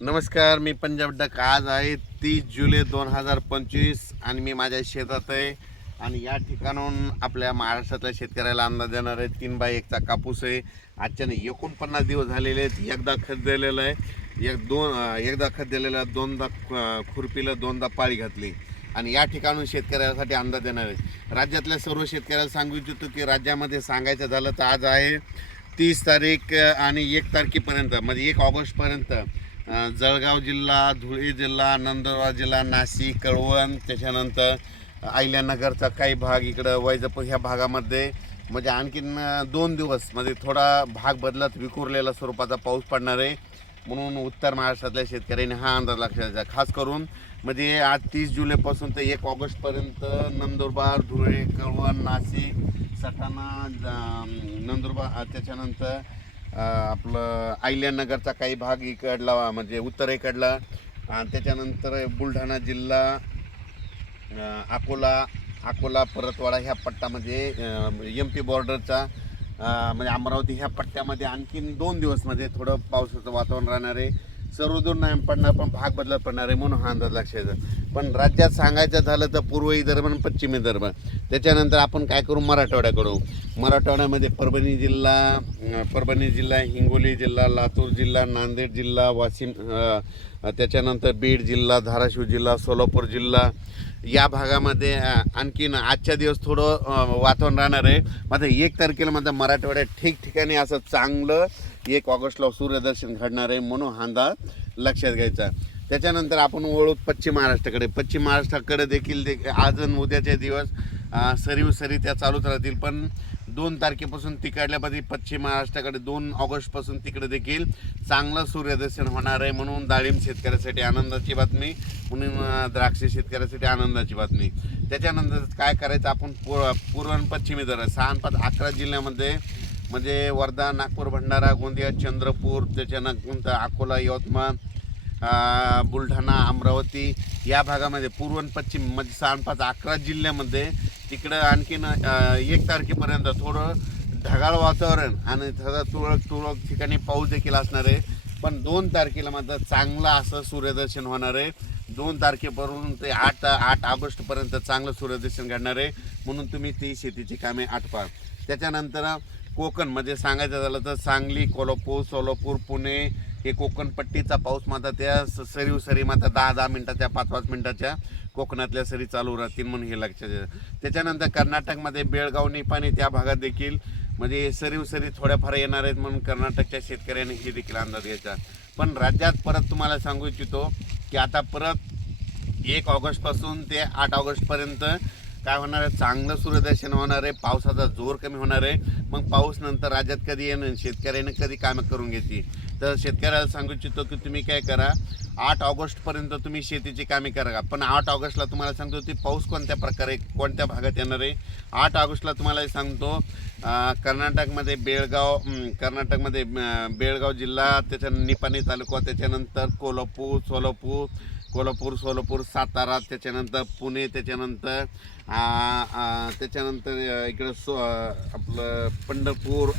नमस्कार मी पंजाब डक. आज आहे तीस जुलै दोन हजार पंचवीस आणि मी माझ्या शेतात आहे. आणि या ठिकाणाहून आपल्या महाराष्ट्रातल्या शेतकऱ्याला अंदाज देणार आहे तीन बाय एकचा कापूस आहे. आजच्याने एकोणपन्नास दिवस झालेले आहेत एकदा खत दिलेलं आहे. एक दोन एकदा खत दिलेलं आहे दोनदा खुरपीला दोनदा पाळी घातली. आणि या ठिकाणून शेतकऱ्यासाठी अंदाज देणार आहे. राज्यातल्या सर्व शेतकऱ्याला सांगू इच्छितो की राज्यामध्ये सांगायचं झालं तर आज आहे तीस तारीख आणि एक तारखेपर्यंत म्हणजे एक ऑगस्टपर्यंत. जळगाव जिल्हा धुळे जिल्हा नंदुरबार जिल्हा नाशिक कळवण त्याच्यानंतर अहिल्यानगरचा काही भाग इकडं वैजापूर ह्या भागामध्ये. म्हणजे आणखीन दोन दिवस म्हणजे थोडा भाग बदलत विखुरलेला स्वरूपाचा पाऊस पडणार आहे. म्हणून उत्तर महाराष्ट्रातल्या शेतकऱ्यांनी हा अंदाज लक्षात खास करून म्हणजे आज तीस जुलैपासून ते एक ऑगस्टपर्यंत नंदुरबार धुळे कळवण नाशिक सटाणा नंदुरबार त्याच्यानंतर आपलं अहिल्यानगरचा काही भाग इकडला म्हणजे उत्तरेकडला. आणि त्याच्यानंतर बुलढाणा जिल्हा अकोला अकोला परतवाडा ह्या पट्टामध्ये एम पी बॉर्डरचा म्हणजे अमरावती ह्या पट्ट्यामध्ये आणखीन दोन दिवस म्हणजे थोडं पावसाचं वातावरण राहणार आहे. सर्वदूर नाही पडणार पण भाग बदलत पडणार आहे म्हणून हा अंदाज लक्षात पण राज्यात सांगायचं झालं तर पूर्व विदर्भ आणि पश्चिम विदर्भ. त्याच्यानंतर आपण काय करू? मराठवाड्याकडून मराठवाड्यामध्ये परभणी जिल्हा परभणी जिल्हा हिंगोली जिल्हा लातूर जिल्हा नांदेड जिल्हा वाशिम त्याच्यानंतर बीड जिल्हा धाराशिव जिल्हा सोलापूर जिल्हा या भागामध्ये आणखीन आजच्या दिवस थोडं वातावरण राहणार आहे. मात्र एक तारखेला मात्र मराठवाड्यात ठिकठिकाणी असं चांगलं एक ऑगस्टला सूर्यदर्शन घडणार आहे म्हणून हा अंदाज लक्षात घ्यायचा. त्याच्यानंतर आपण वळू पश्चिम महाराष्ट्राकडे. पश्चिम महाराष्ट्राकडे देखील दे आज आणि उद्याचे दिवस सरीव सरी त्या चालूच राहतील. पण दोन तारखेपासून तिकडल्यापासून पश्चिम महाराष्ट्राकडे दोन ऑगस्टपासून तिकडे देखील चांगलं सूर्यदर्शन होणार आहे म्हणून डाळिंब शेतकऱ्यासाठी आनंदाची बातमी म्हणून द्राक्ष शेतकऱ्यासाठी आनंदाची बातमी. त्याच्यानंतर काय करायचं आपण पूर्व पूर्व आणि पश्चिमी दर सहा पाच अकरा जिल्ह्यामध्ये म्हणजे वर्धा नागपूर भंडारा गोंदिया चंद्रपूर त्याच्यानंतर अकोला यवतमाळ बुलढाणा अमरावती या भागामध्ये पूर्व आणि पश्चिम म्हणजे सहा अकरा जिल्ह्यामध्ये तिकडं आणखीन एक तारखेपर्यंत थोडं ढगाळ वातावरण आणि थोडं तुरळक तुरळक ठिकाणी पाऊस देखील असणार आहे. पण दोन तारखेला मात्र चांगलं असं सूर्यदर्शन होणार आहे. दोन तारखेपासून ते आठ आठ ऑगस्टपर्यंत चांगलं सूर्यदर्शन घडणार आहे. म्हणून तुम्ही ती शेतीची कामे आटपा त्याच्यानंतर कोकण म्हणजे सांगायचं झालं तर सांगली कोल्हापूर सोलापूर पुणे हे कोकणपट्टीचा पाऊस मात्र त्या स- सरीव सरी मात्र दहा दहा मिनिटाच्या पाच पाच मिनिटाच्या कोकणातल्या सरी चालू राहतील म्हणून हे लक्षात त्याच्यानंतर कर्नाटकमध्ये बेळगाव निपाणी त्या भागात देखील म्हणजे सरीव सरी थोड्याफार येणार आहेत म्हणून कर्नाटकच्या शेतकऱ्यांनी हे देखील अंदाज घ्यायचा पण राज्यात परत तुम्हाला सांगू इच्छितो की आता परत एक ऑगस्टपासून ते आठ ऑगस्टपर्यंत काय होणार आहे? चांगलं सूर्यदर्शन होणार आहे पावसाचा जोर कमी होणार आहे. मग पाऊस नंतर राज्यात कधी येणं शेतकऱ्यानं कधी कामं करून घेतली तर शेतकऱ्याला सांगू इच्छितो की तुम्ही काय करा आठ ऑगस्टपर्यंत तुम्ही शेतीची कामे करा. पण आठ ऑगस्टला तुम्हाला सांगतो ती पाऊस कोणत्या प्रकारे कोणत्या भागात येणार आहे? आठ ऑगस्टला तुम्हाला सांगतो कर्नाटकमध्ये बेळगाव कर्नाटकमध्ये बेळगाव जिल्हा त्याच्या निपाणी तालुका त्याच्यानंतर कोल्हापूर सोलापूर कोल्हापूर सोलापूर सातारा त्याच्यानंतर पुणे त्याच्यानंतर त्याच्यानंतर इकडं सो आपलं पंढरपूर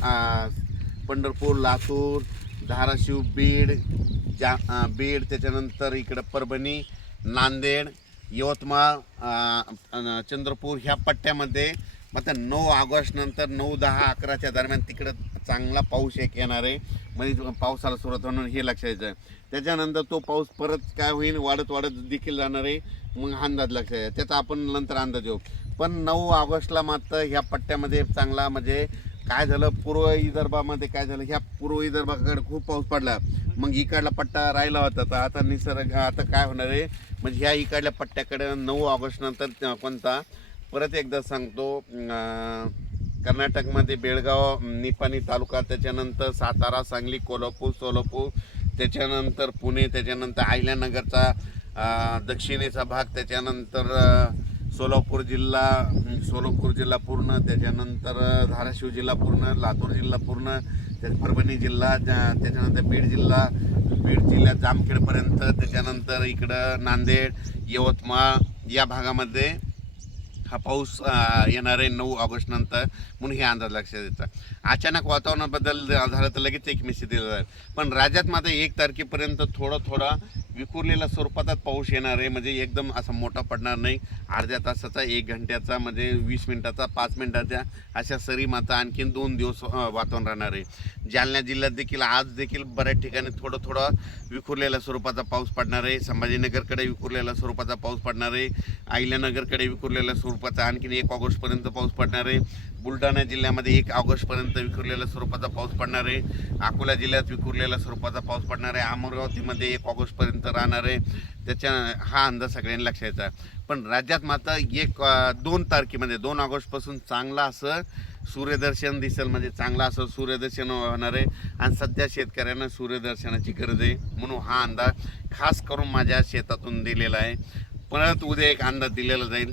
पंढरपूर लातूर धाराशिव बीड जा बीड त्याच्यानंतर इकडं परभणी नांदेड यवतमाळ चंद्रपूर ह्या पट्ट्यामध्ये मात्र नऊ ऑगस्टनंतर नऊ दहा अकराच्या दरम्यान तिकडं चांगला पाऊस एक येणार आहे. म्हणजे पावसाला सुरुवात होणार हे लक्षात यायचं त्याच्यानंतर तो पाऊस परत काय होईल? वाढत वाढत देखील जाणार आहे. मग अंदाज लक्षात आहे त्याचा आपण नंतर अंदाज येऊ पण नऊ ऑगस्टला मात्र ह्या पट्ट्यामध्ये चांगला म्हणजे काय झालं? पूर्व विदर्भामध्ये काय झालं? ह्या पूर्व विदर्भाकडे खूप पाऊस पडला. मग इकडला पट्टा राहिला होता. तर आता निसर्ग आता काय होणार आहे? म्हणजे ह्या इकडल्या पट्ट्याकडे नऊ ऑगस्ट नंतर त्या कोणता? परत एकदा सांगतो कर्नाटकमध्ये बेळगाव निपाणी तालुका त्याच्यानंतर सातारा सांगली कोल्हापूर सोलापूर त्याच्यानंतर पुणे त्याच्यानंतर अहिल्यानगरचा दक्षिणेचा भाग त्याच्यानंतर सोलापूर जिल्हा सोलापूर जिल्हा पूर्ण त्याच्यानंतर धाराशिव जिल्हा पूर्ण लातूर जिल्हा पूर्ण त्या परभणी जिल्हा त्याच्यानंतर बीड जिल्हा बीड जिल्ह्यात जामखेडपर्यंत त्याच्यानंतर इकडं नांदेड यवतमाळ या भागामध्ये हा पाऊस येणार आहे नऊ ऑगस्टनंतर म्हणून हे अंदाज लक्षात येतं. अचानक वातावरणाबद्दल झालं तर लगेच एक मेसेज दिला जाईल. पण राज्यात मात्र एक तारखेपर्यंत थोडं थोडा विखुरलेल्या स्वरूपातच पाऊस येणार आहे. म्हणजे एकदम असा मोठा पडणार नाही. अर्ध्या तासाचा एक घंट्याचा म्हणजे वीस मिनिटाचा पाच मिनिटाचा अशा सरी माता आणखीन दोन दिवस वातावरण राहणार आहे. जालना जिल्ह्यात देखील आज देखील बऱ्याच ठिकाणी थोडं थोडं विखुरलेल्या स्वरूपाचा पाऊस पडणार आहे. संभाजीनगरकडे विखुरलेल्या स्वरूपाचा पाऊस पडणार आहे. अहिल्यानगरकडे विखुरलेल्या स्वरूपाचा आणखीन एक ऑगस्टपर्यंत पाऊस पडणार आहे. बुलढाणा जिल्ह्यामध्ये एक ऑगस्टपर्यंत विखुरलेल्या स्वरूपाचा पाऊस पडणार आहे. अकोला जिल्ह्यात विखुरलेल्या स्वरूपाचा पाऊस पडणार आहे. अमरावतीमध्ये एक ऑगस्टपर्यंत राहणार आहे. त्याच्या हा अंदाज सगळ्यांनी लक्षात येता पण राज्यात मात्र एक दोन तारखेमध्ये दोन ऑगस्टपासून चांगला असं सूर्यदर्शन दिसेल. म्हणजे चांगला असं सूर्यदर्शन होणार आहे. आणि सध्या शेतकऱ्यांना सूर्यदर्शनाची गरज आहे. म्हणून हा अंदाज खास करून माझ्या शेतातून दिलेला आहे. परत उद्या एक अंदाज दिलेला जाईल.